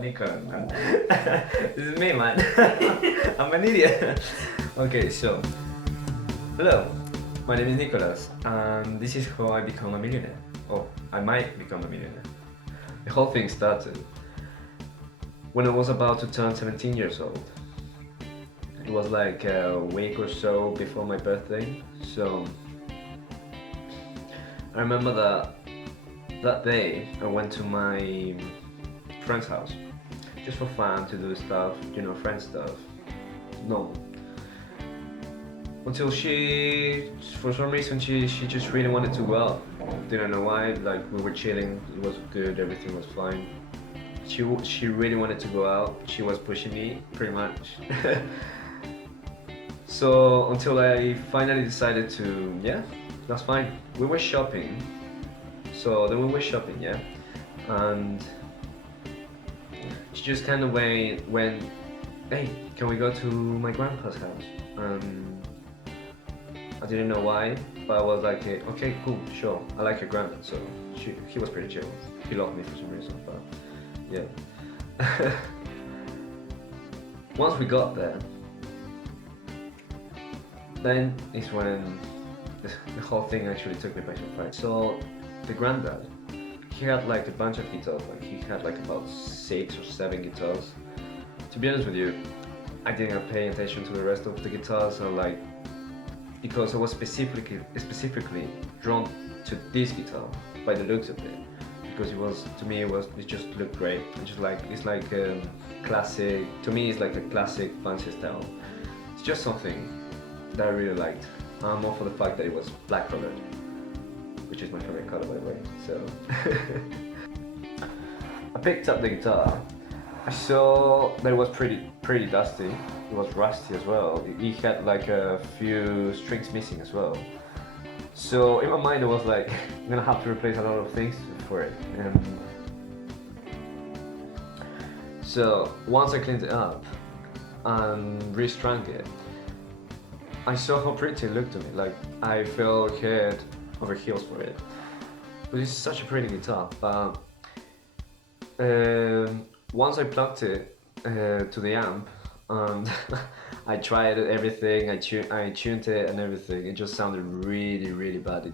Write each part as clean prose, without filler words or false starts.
Nicolas, man. This is me, man. I'm an idiot. Okay, so hello, my name is Nicolas, and this is how I become a millionaire. Oh, I might become a millionaire. The whole thing started when I was about to turn 17 years old. It was like a week or so before my birthday, so I remember that day I went to my friend's house just for fun to do stuff, friend stuff. No. Until for some reason, she just really wanted to go out. Didn't know why. Like we were chilling, it was good, everything was fine. She really wanted to go out. She was pushing me pretty much. So until I finally decided to, yeah, that's fine. We were shopping. So then we were shopping, yeah, and she just kind of went, hey, can we go to my grandpa's house? I didn't know why, but I was like, okay, cool, sure. I like your grandpa, so he was pretty chill. He loved me for some reason, but yeah. Once we got there, then is when the whole thing actually took me by surprise. So the granddad, he had like a bunch of guitars, like he had like about 6 or 7 guitars. To be honest with you, I didn't pay attention to the rest of the guitars, or like, because I was specifically drawn to this guitar by the looks of it, because it just looked great. It's like classic. To me, it's like a classic fancy style. It's just something that I really liked. More for the fact that it was black colored, which is my favorite color, by the way. So I picked up the guitar. I saw that it was pretty dusty. It was rusty as well. It had like a few strings missing as well. So in my mind, it was like I'm gonna have to replace a lot of things for it. So once I cleaned it up and restrung it, I saw how pretty it looked to me. Like I fell head over heels for it. But it's such a pretty guitar. But once I plugged it to the amp and I tried everything, I tuned it and everything, it just sounded really bad.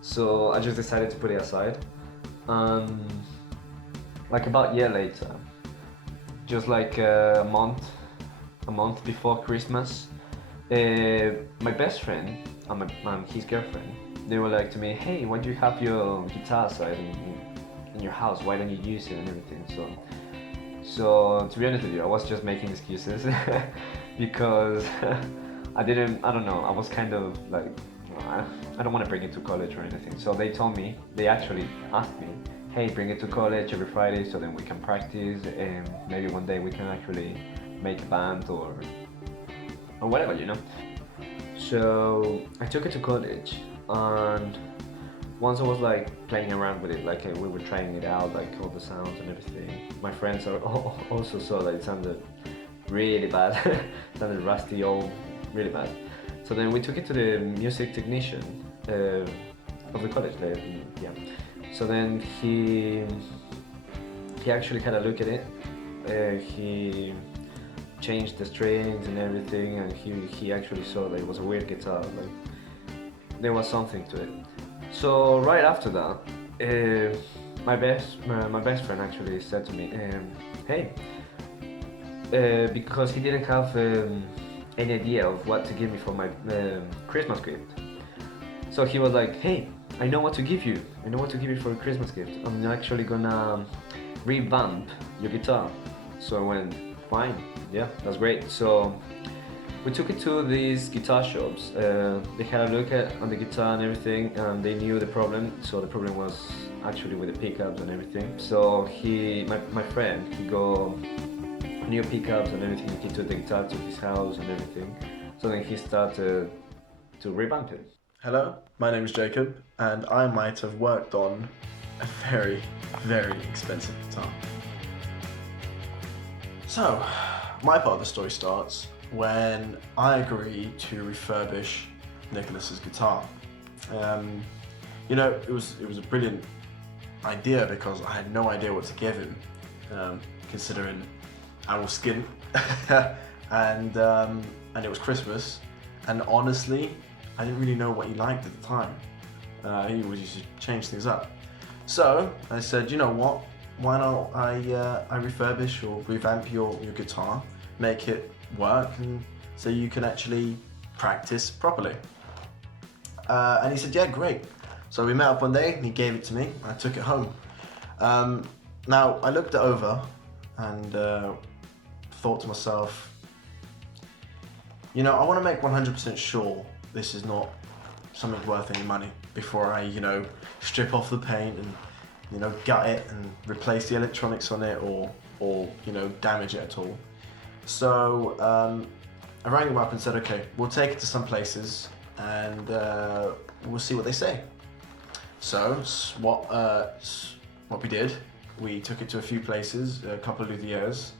So I just decided to put it aside. And like about a year later, just like a month before Christmas, my best friend and his girlfriend, they were like to me, hey, why do you have your guitar aside in your house? Why don't you use it and everything? So to be honest with you, I was just making excuses because I don't know, I was kind of like, I don't want to bring it to college or anything. So they actually asked me, hey, bring it to college every Friday so then we can practice and maybe one day we can actually make a band or whatever, So I took it to college, and once I was like playing around with it, like we were trying it out, like all the sounds and everything. My friends also saw that it sounded really bad, it sounded rusty, old, really bad. So then we took it to the music technician of the college. Yeah. So then he actually had a look at it. He changed the strings and everything, and he actually saw that it was a weird guitar, like there was something to it. So right after that, my best friend actually said to me, hey, because he didn't have any idea of what to give me for my Christmas gift. So he was like, hey, I know what to give you for a Christmas gift. I'm actually gonna revamp your guitar. So I went, fine, yeah, that's great. So we took it to these guitar shops. They had a look on the guitar and everything, and they knew the problem. So the problem was actually with the pickups and everything. So my friend, he got new pickups and everything. He took the guitar to his house and everything. So then he started to revamp it. Hello, my name is Jacob, and I might have worked on a very expensive guitar. So, my part of the story starts when I agree to refurbish Nicholas's guitar. It was a brilliant idea because I had no idea what to give him, considering our skin, and it was Christmas, and honestly, I didn't really know what he liked at the time. He was used to change things up. So I said, you know what? Why don't I refurbish or revamp your guitar, make it work, and so you can actually practice properly. And he said, yeah, great. So we met up one day, he gave it to me, I took it home. Now, I looked it over and thought to myself, you know, I want to make 100% sure this is not something worth any money before I, you know, strip off the paint and, you know, gut it and replace the electronics on it or you know, damage it at all. So I rang him up and said, okay, we'll take it to some places and we'll see what they say. So what we did, we took it to a few places, a couple of luthiers,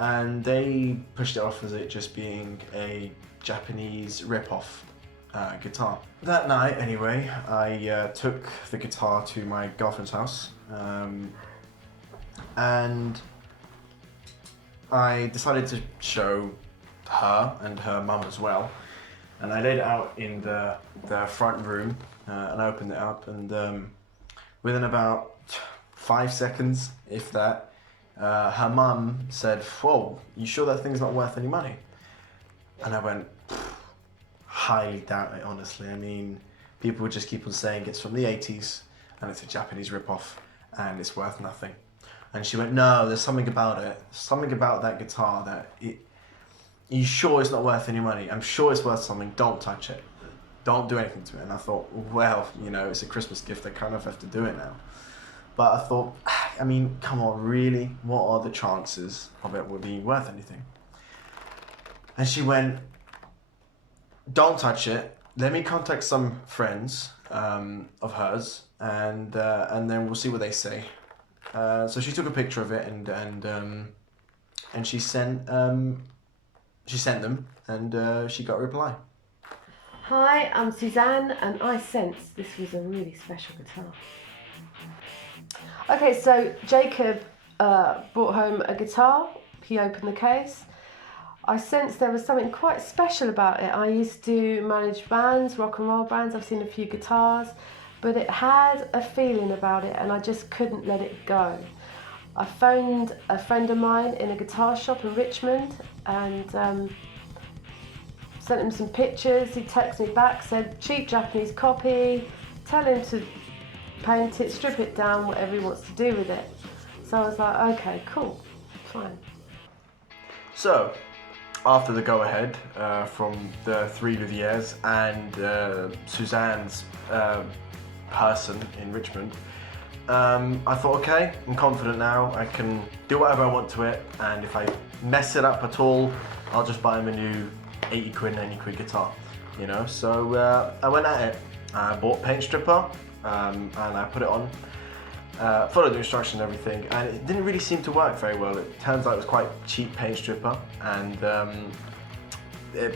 and they pushed it off as it just being a Japanese rip-off guitar. That night, anyway, I took the guitar to my girlfriend's house, and I decided to show her and her mum as well. And I laid it out in the front room, and I opened it up, and within about 5 seconds, if that, her mum said, "Whoa, you sure that thing's not worth any money?" And I went, highly doubt it, honestly. I mean, people would just keep on saying it's from the 80s, and it's a Japanese rip-off, and it's worth nothing. And she went, no, there's something about it, something about that guitar that you sure it's not worth any money? I'm sure it's worth something, don't touch it. Don't do anything to it. And I thought, well, you know, it's a Christmas gift, I kind of have to do it now. But I thought, I mean, come on, really? What are the chances of it would be worth anything? And she went, don't touch it. Let me contact some friends of hers, and then we'll see what they say. So she took a picture of it, and she sent them, and she got a reply. Hi, I'm Suzanne, and I sensed this was a really special guitar. Okay, so Jacob brought home a guitar. He opened the case. I sensed there was something quite special about it. I used to manage bands, rock and roll bands. I've seen a few guitars, but it had a feeling about it, and I just couldn't let it go. I phoned a friend of mine in a guitar shop in Richmond and sent him some pictures. He texted me back, said cheap Japanese copy, tell him to paint it, strip it down, whatever he wants to do with it. So I was like, okay, cool, fine. So, after the go-ahead from the three luthiers and Suzanne's person in Richmond, I thought, okay, I'm confident now, I can do whatever I want to it, and if I mess it up at all, I'll just buy him a new 80 quid, 90 quid guitar, you know. So I went at it. I bought paint stripper, and I put it on, followed the instruction and everything, and it didn't really seem to work very well. It turns out it was quite cheap paint stripper, and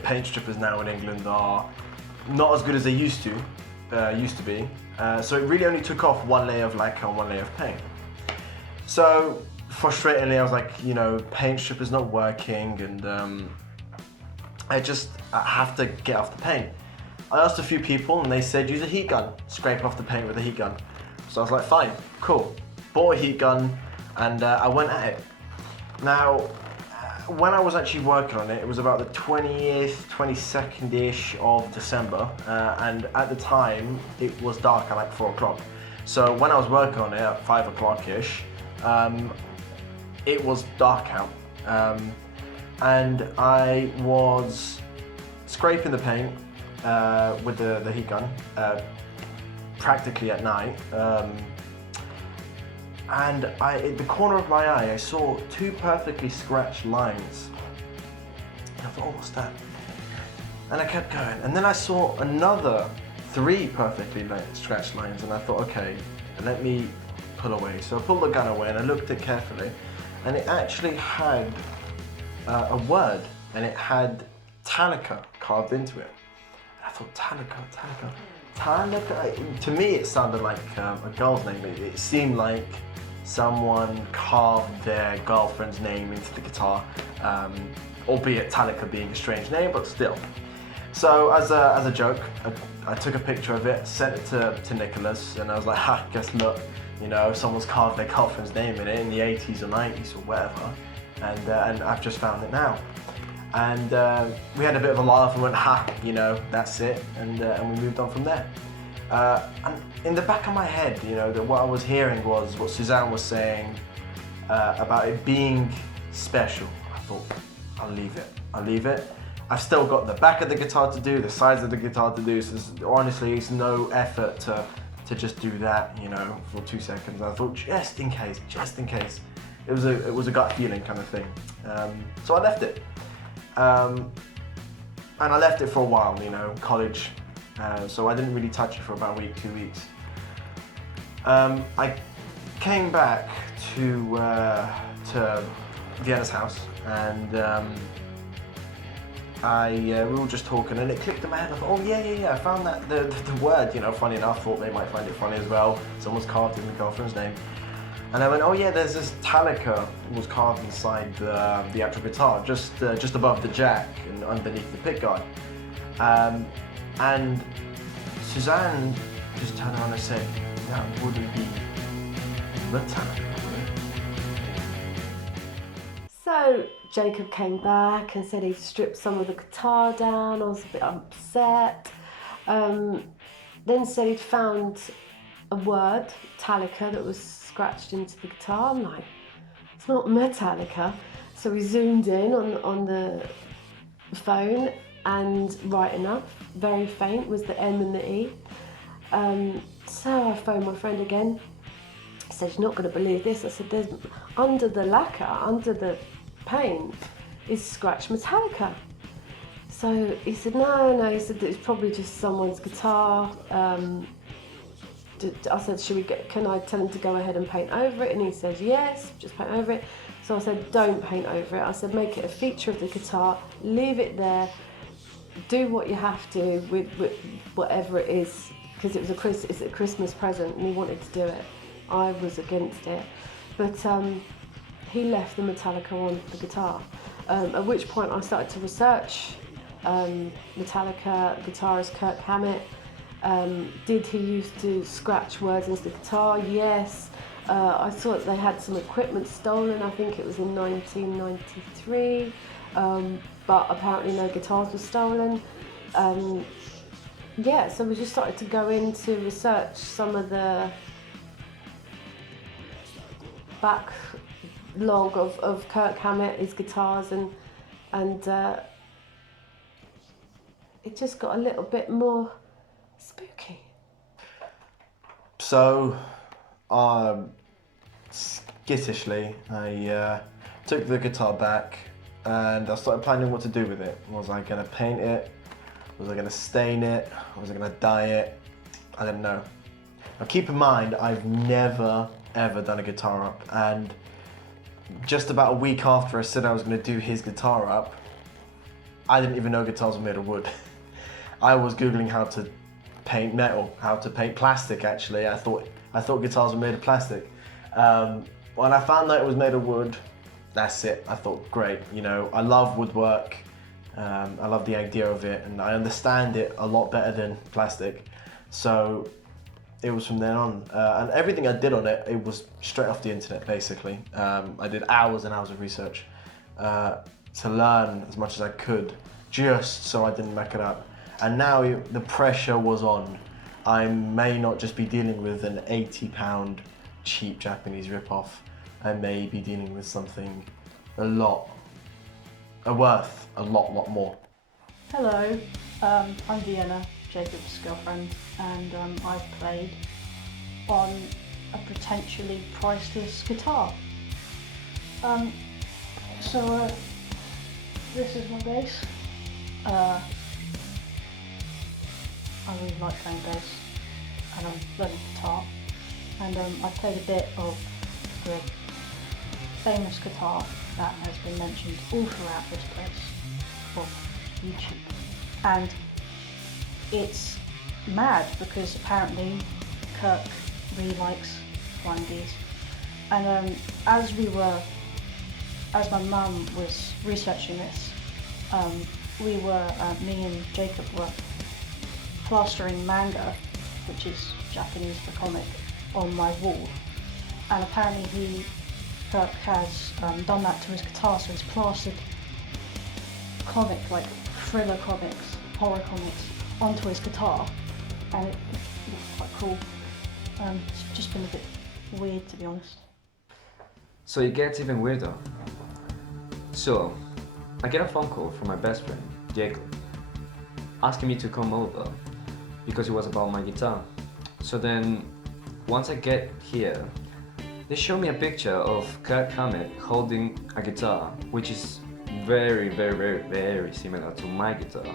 paint strippers now in England are not as good as they used to be. So it really only took off one layer of lacquer and one layer of paint. So frustratingly, I was like, you know, paint stripper's not working, and I have to get off the paint. I asked a few people and they said use a heat gun, scrape off the paint with a heat gun. So I was like, fine, cool. Bought a heat gun and I went at it. Now, when I was actually working on it, it was about the 20th, 22nd-ish of December, and at the time it was dark at like 4 o'clock. So when I was working on it at 5 o'clock-ish, it was dark out. And I was scraping the paint with the heat gun practically at night, and at the corner of my eye I saw 2 perfectly scratched lines, and I thought, oh, what's that? And I kept going, and then I saw another 3 perfectly scratched lines, and I thought, okay, let me pull away. So I pulled the gun away and I looked at it carefully, and it actually had a word, and it had Metallica carved into it. And I thought, Metallica. Metallica. To me, it sounded like a girl's name. It seemed like someone carved their girlfriend's name into the guitar, albeit Metallica being a strange name, but still. So as a joke, I took a picture of it, sent it to Nicholas, and I was like, ha, guess look, you know, someone's carved their girlfriend's name in it in the 80s or 90s or whatever, and I've just found it now. And we had a bit of a laugh and went, ha, you know, that's it, and we moved on from there. And in the back of my head, you know, that what I was hearing was what Suzanne was saying about it being special. I thought, I'll leave it. I've still got the back of the guitar to do, the sides of the guitar to do, so honestly, it's no effort to just do that, you know, for 2 seconds. I thought, just in case. It was a gut feeling kind of thing. So I left it. And I left it for a while, you know, college. So I didn't really touch it for about a week, 2 weeks. I came back to Vienna's house, and we were just talking, and it clicked in my head. I thought, oh yeah, I found that the word, you know, funny enough. Thought they might find it funny as well. Someone's carved in the girlfriend's name, and I went, oh yeah, there's this Metallica was carved inside the actual guitar, just above the jack and underneath the pickguard. And Suzanne just turned around and said, that wouldn't be Metallica, would it? So Jacob came back and said he'd stripped some of the guitar down. I was a bit upset. Then said he'd found a word, Metallica, that was scratched into the guitar. I'm like, it's not Metallica. So we zoomed in on the phone, and right enough, very faint, was the M and the E. So I phoned my friend again. I said, you're not going to believe this. I said, there's under the lacquer, under the paint, is scratched Metallica. So he said, no, he said that it's probably just someone's guitar. I said, can I tell him to go ahead and paint over it? And he said, yes, just paint over it. So I said, don't paint over it. I said, make it a feature of the guitar, leave it there, do what you have to with whatever it is, because it's a Christmas present and he wanted to do it. I was against it. But he left the Metallica on the guitar, at which point I started to research Metallica, guitarist Kirk Hammett. Did he used to scratch words into the guitar? Yes. I saw that they had some equipment stolen, I think it was in 1993, but apparently no guitars were stolen. So we just started to go into research some of the backlog of Kirk Hammett, his guitars, and it just got a little bit more spooky. So, skittishly, I took the guitar back and I started planning what to do with it. Was I going to paint it? Was I going to stain it? Was I going to dye it? I didn't know. Now keep in mind, I've never ever done a guitar up, and just about a week after I said I was going to do his guitar up, I didn't even know guitars were made of wood. I was Googling how to paint metal, how to paint plastic actually. I thought guitars were made of plastic. When I found that it was made of wood, that's it. I thought, great, you know, I love woodwork. I love the idea of it, and I understand it a lot better than plastic. So it was from then on. And everything I did on it, it was straight off the internet, basically. I did hours and hours of research to learn as much as I could, just so I didn't muck it up. And now the pressure was on. I may not just be dealing with an £80 cheap Japanese ripoff. I may be dealing with something worth a lot more. Hello, I'm Vienna, Jacob's girlfriend, and I've played on a potentially priceless guitar. This is my bass. I really like playing bass, and I'm learning guitar, and I played a bit of the famous guitar that has been mentioned all throughout this place of YouTube, and it's mad because apparently Kirk really likes flying geese. And as my mum was researching this, me and Jacob were plastering manga, which is Japanese for comic, on my wall. And apparently Kirk has done that to his guitar, so he's plastered comic, like thriller comics, horror comics, onto his guitar, and it looks quite cool. It's just been a bit weird, to be honest. So it gets even weirder. So I get a phone call from my best friend, Jacob, asking me to come over because it was about my guitar. So then, once I get here, they show me a picture of Kirk Hammett holding a guitar, which is very, very, very, very similar to my guitar.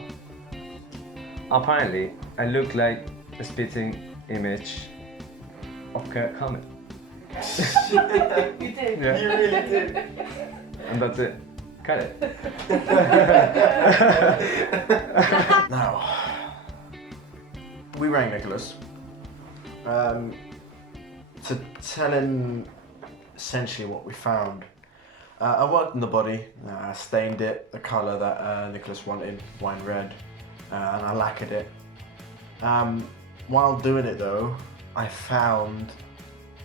Apparently, I look like a spitting image of Kirk Hammett. You did. Yeah. You really did. And that's it. Cut it. Now, we rang Nicholas to tell him essentially what we found. I worked on the body, stained it the colour that Nicholas wanted, wine red, and I lacquered it. While doing it though, I found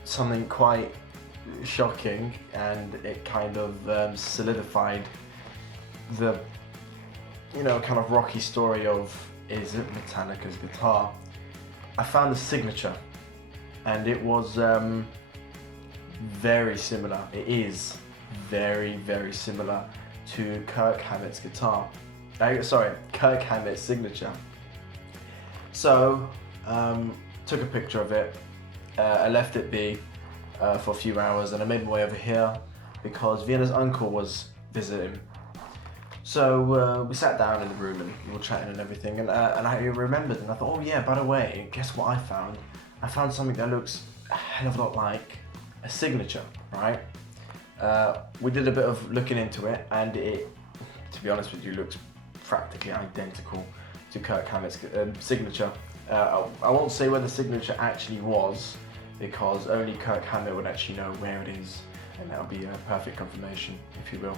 something quite shocking, and it kind of solidified the, kind of rocky story of, is it Metallica's guitar? I found the signature, and it was very similar. It is very, very similar to Kirk Hammett's guitar. Kirk Hammett's signature. So, took a picture of it. I left it be for a few hours, and I made my way over here because Vienna's uncle was visiting. So we sat down in the room and we were chatting and everything, and I remembered, and I thought, oh yeah, by the way, guess what I found? I found something that looks a hell of a lot like a signature, right? We did a bit of looking into it, and it, to be honest with you, looks practically identical to Kirk Hammett's signature. I won't say where the signature actually was, because only Kirk Hammett would actually know where it is, and that'll be a perfect confirmation, if you will.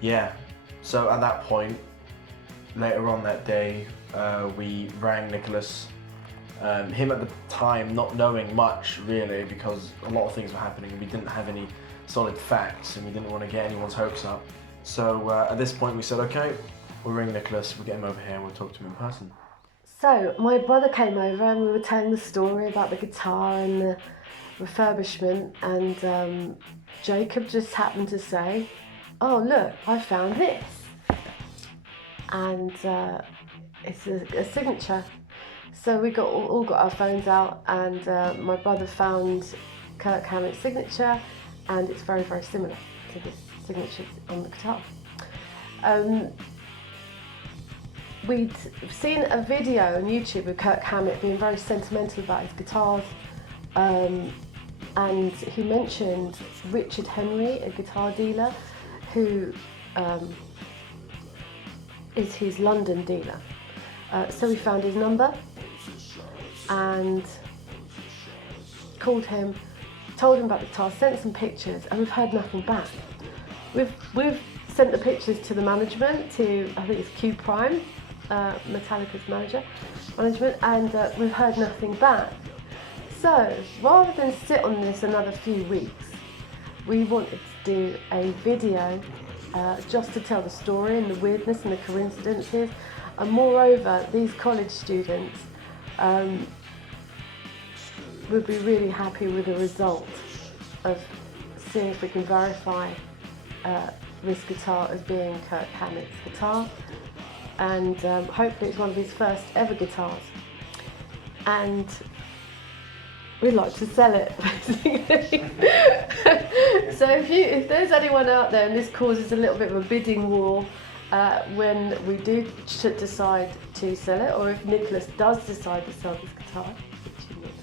Yeah, so at that point, later on that day, we rang Nicholas. Him at the time not knowing much really, because a lot of things were happening and we didn't have any solid facts and we didn't want to get anyone's hopes up. So at this point we said, okay, we'll ring Nicholas, we'll get him over here and we'll talk to him in person. So my brother came over and we were telling the story about the guitar and the refurbishment, and Jacob just happened to say, oh look, I found this, and it's a signature. So we all got our phones out, and my brother found Kirk Hammett's signature, and it's very, very similar to the signature on the guitar. We'd seen a video on YouTube of Kirk Hammett being very sentimental about his guitars, and he mentioned Richard Henry, a guitar dealer, who is his London dealer. So we found his number and called him, told him about the guitar, sent some pictures, and we've heard nothing back. We've sent the pictures to the management, to I think it's Q Prime, Metallicas management, and we've heard nothing back. So rather than sit on this another few weeks, we wanted to do a video just to tell the story and the weirdness and the coincidences, and moreover, these college students would be really happy with the result of seeing if we can verify this guitar as being Kirk Hammett's guitar, and hopefully it's one of his first ever guitars, and we'd like to sell it, basically. So if there's anyone out there and this causes a little bit of a bidding war when we do decide to sell it, or if Nicholas does decide to sell this guitar, which he would,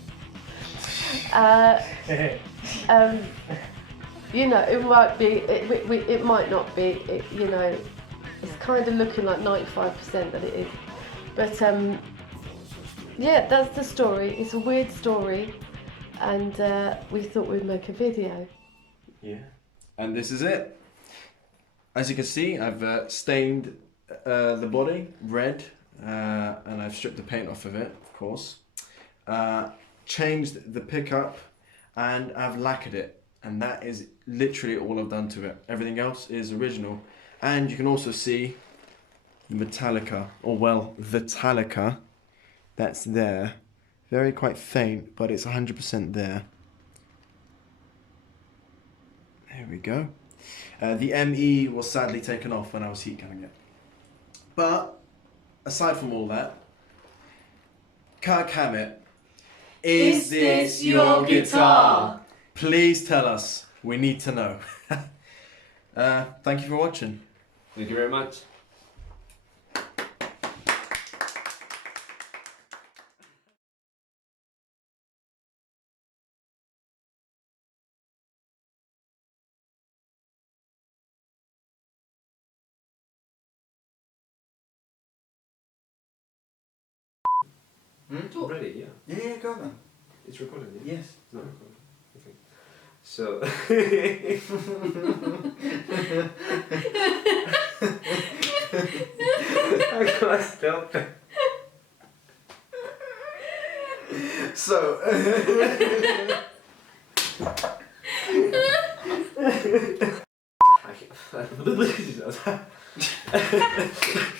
it might be, it might not be, it's kind of looking like 95% that it is. But Yeah, that's the story. It's a weird story, and we thought we'd make a video. Yeah. And this is it. As you can see, I've stained the body red, and I've stripped the paint off of it, of course. Changed the pickup, and I've lacquered it. And that is literally all I've done to it. Everything else is original. And you can also see the Metallica, or well, Vitalica, that's there. Very quite faint, but it's 100% there. There we go. The ME was sadly taken off when I was heat gunning it. But, aside from all that, Kirk Hammett, is this your guitar? Please tell us. We need to know. Thank you for watching. Thank you very much. Ready? Yeah. Yeah, go then. It's recorded. Yeah? Yes. It's not recorded. Okay. So. I can't stop it. So. I can't.